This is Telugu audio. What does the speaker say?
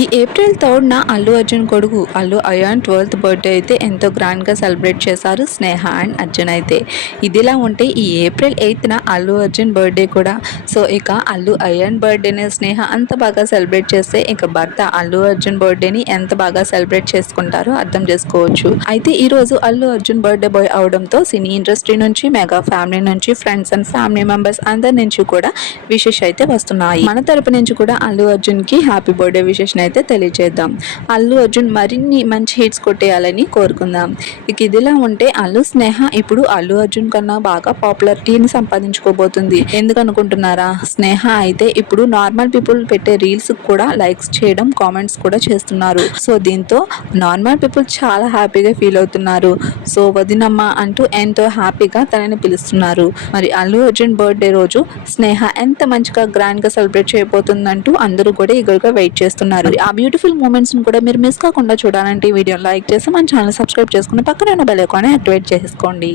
ఈ ఏప్రిల్ 3న అల్లు అర్జున్ కొడుకు అల్లు అయాన్ 12th బర్త్డే అయితే ఎంతో గ్రాండ్గా సెలబ్రేట్ చేశారు స్నేహ అండ్ అర్జున్ అయితే. ఇదిలా ఉంటే ఈ ఏప్రిల్ 8న అల్లు అర్జున్ బర్త్డే కూడా. సో ఇక అల్లు అయాన్ బర్త్డేని స్నేహ అంత బాగా సెలబ్రేట్ చేస్తే ఇక భర్త అల్లు అర్జున్ బర్త్డేని ఎంత బాగా సెలబ్రేట్ చేసుకుంటారో అర్థం చేసుకోవచ్చు. అయితే ఈరోజు అల్లు అర్జున్ బర్త్డే బాయ్ అవడంతో సినీ ఇండస్ట్రీ నుంచి, మెగా ఫ్యామిలీ నుంచి, ఫ్రెండ్స్ అండ్ ఫ్యామిలీ మెంబర్స్ అందరి నుంచి కూడా విషెస్ అయితే వస్తున్నాయి. మన తరపు నుంచి కూడా అల్లు అర్జున్కి హ్యాపీ బర్త్డే విషెస్ అయితే తెలియజేద్దాం. అల్లు అర్జున్ మరిన్ని మంచి హిట్స్ కొట్టేయాలని కోరుకుందాం. ఇక ఇదిలా ఉంటే అల్లు స్నేహ ఇప్పుడు అల్లు అర్జున్ కన్నా బాగా పాపులారిటీని సంపాదించుకోబోతుంది. ఎందుకు అనుకుంటున్నారా? స్నేహ అయితే ఇప్పుడు నార్మల్ పీపుల్ పెట్టే రీల్స్ కూడా లైక్స్ చేయడం, కామెంట్స్ కూడా చేస్తున్నారు. సో దీంతో నార్మల్ పీపుల్ చాలా హ్యాపీగా ఫీల్ అవుతున్నారు. సో వదినమ్మ అంటూ ఎంతో హ్యాపీగా తనని పిలుస్తున్నారు. మరి అల్లు అర్జున్ బర్త్డే రోజు స్నేహ ఎంత మంచిగా గ్రాండ్గా సెలబ్రేట్ చేయబోతుందంటూ అందరూ కూడా ఈగర్గా వెయిట్ చేస్తున్నారు. ఆ బ్యూటిఫుల్ మూమెంట్స్ కూడా మీరు మిస్ కాకుండా చూడాలంటే ఈ వీడియోని లైక్ చేసి మన ఛానల్ సబ్స్క్రైబ్ చేసుకుని పక్కన ఉన్న బెల్ ఐకాన్ యాక్టివేట్ చేసుకోండి.